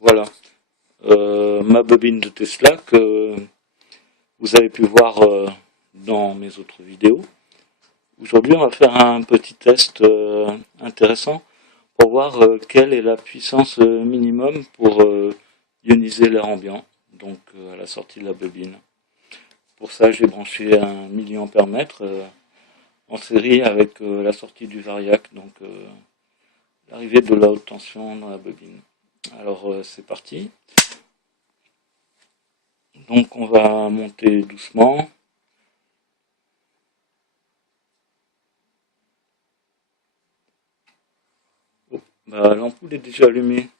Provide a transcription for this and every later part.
Voilà, ma bobine de Tesla que vous avez pu voir dans mes autres vidéos. Aujourd'hui, on va faire un petit test intéressant pour voir quelle est la puissance minimum pour ioniser l'air ambiant, donc à la sortie de la bobine. Pour ça, j'ai branché un milliampère-mètre en série avec la sortie du variac, donc l'arrivée de la haute tension dans la bobine. Alors c'est parti. Donc on va monter doucement. Oh, bah, l'ampoule est déjà allumée.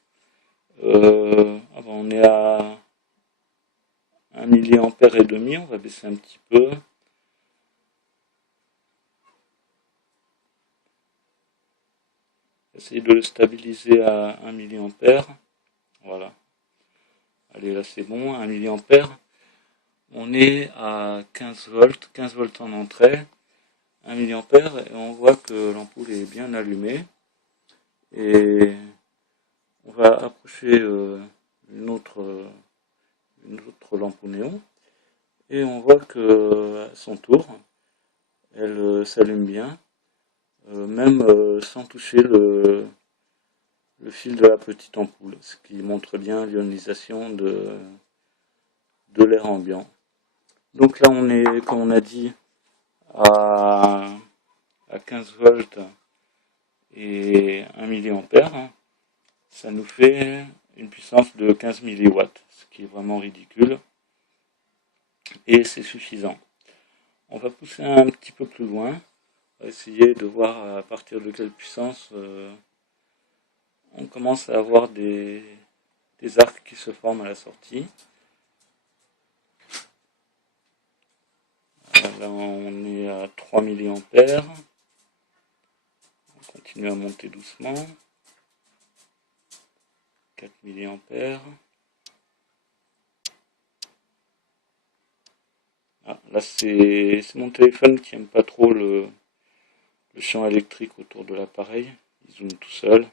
On est à 1 milliampère et demi, on va baisser un petit peu. Essayer de le stabiliser à 1 milliampère. Voilà. Allez, là c'est bon, 1 milliampère. On est à 15 volts en entrée, 1 milliampère, et on voit que l'ampoule est bien allumée. Et on va approcher une autre lampe au néon. Et on voit que à son tour, elle s'allume bien, même sans toucher le fil de la petite ampoule, ce qui montre bien l'ionisation de l'air ambiant. Donc là on est, comme on a dit, à 15 volts et 1 milliampère. Ça nous fait une puissance de 15 milliwatts, ce qui est vraiment ridicule. Et c'est suffisant. On va pousser un petit peu plus loin. On va essayer de voir à partir de quelle puissance on commence à avoir des arcs qui se forment à la sortie. Là on est à 3 milliampères. On continue à monter doucement. 4 milliampères. Ah, là c'est mon téléphone qui aime pas trop le champ électrique autour de l'appareil. Il zoome tout seul.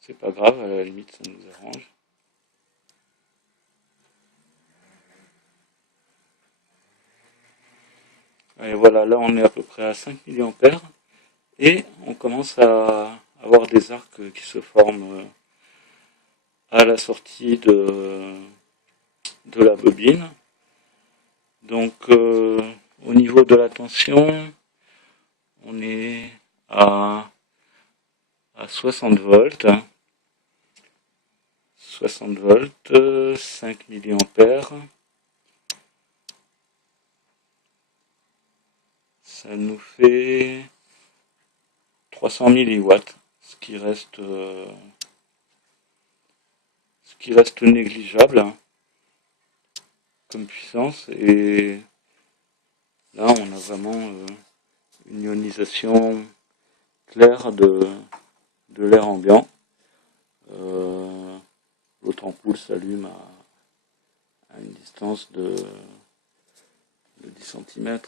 C'est pas grave, à la limite ça nous arrange. Et voilà, là on est à peu près à 5 milliampères. Et on commence à avoir des arcs qui se forment à la sortie de la bobine. Donc au niveau de la tension, on est à 60 volts. 60 volts, 5 milliampères. Ça nous fait 300 milliwatts, ce qui reste négligeable comme puissance. Et là, on a vraiment une ionisation claire de l'air ambiant. L'autre ampoule s'allume à une distance de 10 cm.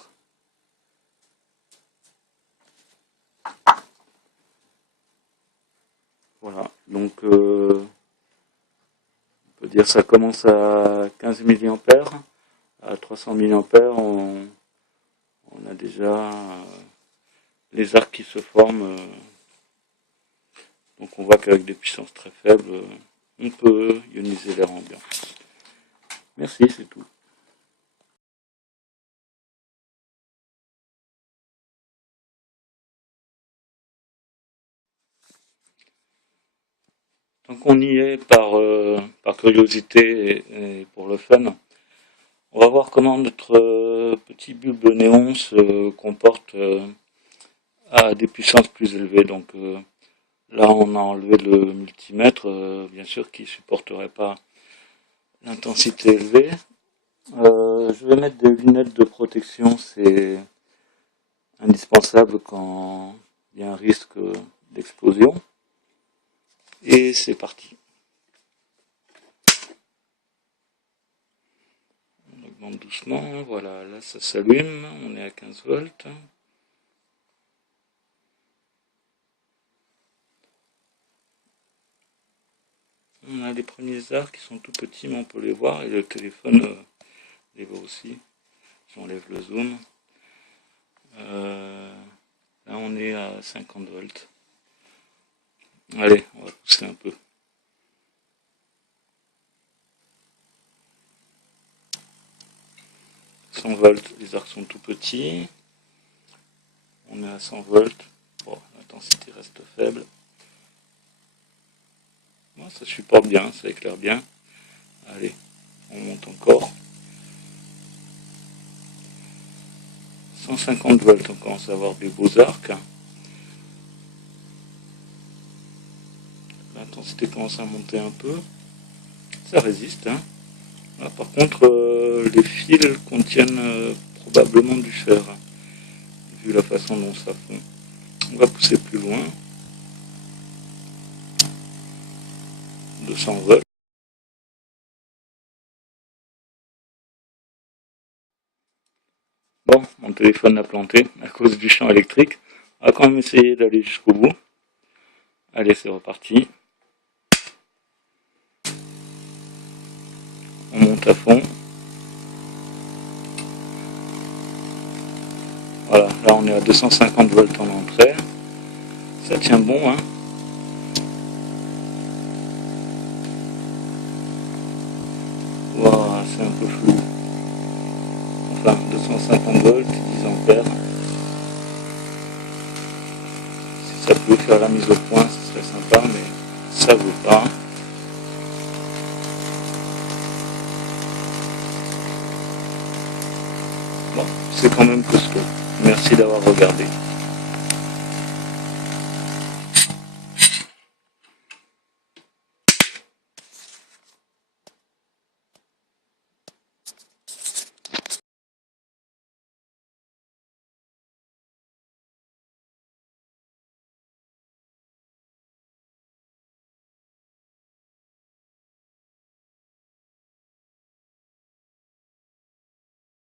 Voilà, donc on peut dire que ça commence à 15 milliampères. À 300 milliampères, on a déjà les arcs qui se forment. Donc on voit qu'avec des puissances très faibles, on peut ioniser l'air ambiant. Merci, c'est tout. Tant qu'on y est par curiosité et pour le fun, on va voir comment notre petit bulbe néon se comporte à des puissances plus élevées. Donc là, on a enlevé le multimètre, bien sûr, qui ne supporterait pas l'intensité élevée. Je vais mettre des lunettes de protection, c'est indispensable quand il y a un risque d'explosion. Et c'est parti. On augmente doucement, voilà, là ça s'allume, on est à 15 volts. On a les premiers arcs qui sont tout petits, mais on peut les voir. Et le téléphone les voit aussi. J'enlève le zoom. Là, on est à 50 volts. Allez, on va pousser un peu. « 100 volts, les arcs sont tout petits. On est à 100 volts. Bon, l'intensité reste faible. Bon, ça supporte bien, ça éclaire bien. Allez, on monte encore. 150 volts, on commence à avoir des beaux arcs. L'intensité commence à monter un peu. Ça résiste, hein. Là, par contre, les fils contiennent probablement du fer, vu la façon dont ça fond. On va pousser plus loin. 200 volts. Bon, mon téléphone a planté à cause du champ électrique. On va quand même essayer d'aller jusqu'au bout. Allez, c'est reparti. On monte à fond. Voilà, là on est à 250 volts en entrée. Ça tient bon, hein. Wow, c'est un peu flou. Enfin, 250 volts, 10 ampères. Si ça pouvait faire la mise au point, ce serait sympa, mais ça ne veut pas. Bon, c'est quand même costaud. Merci d'avoir regardé.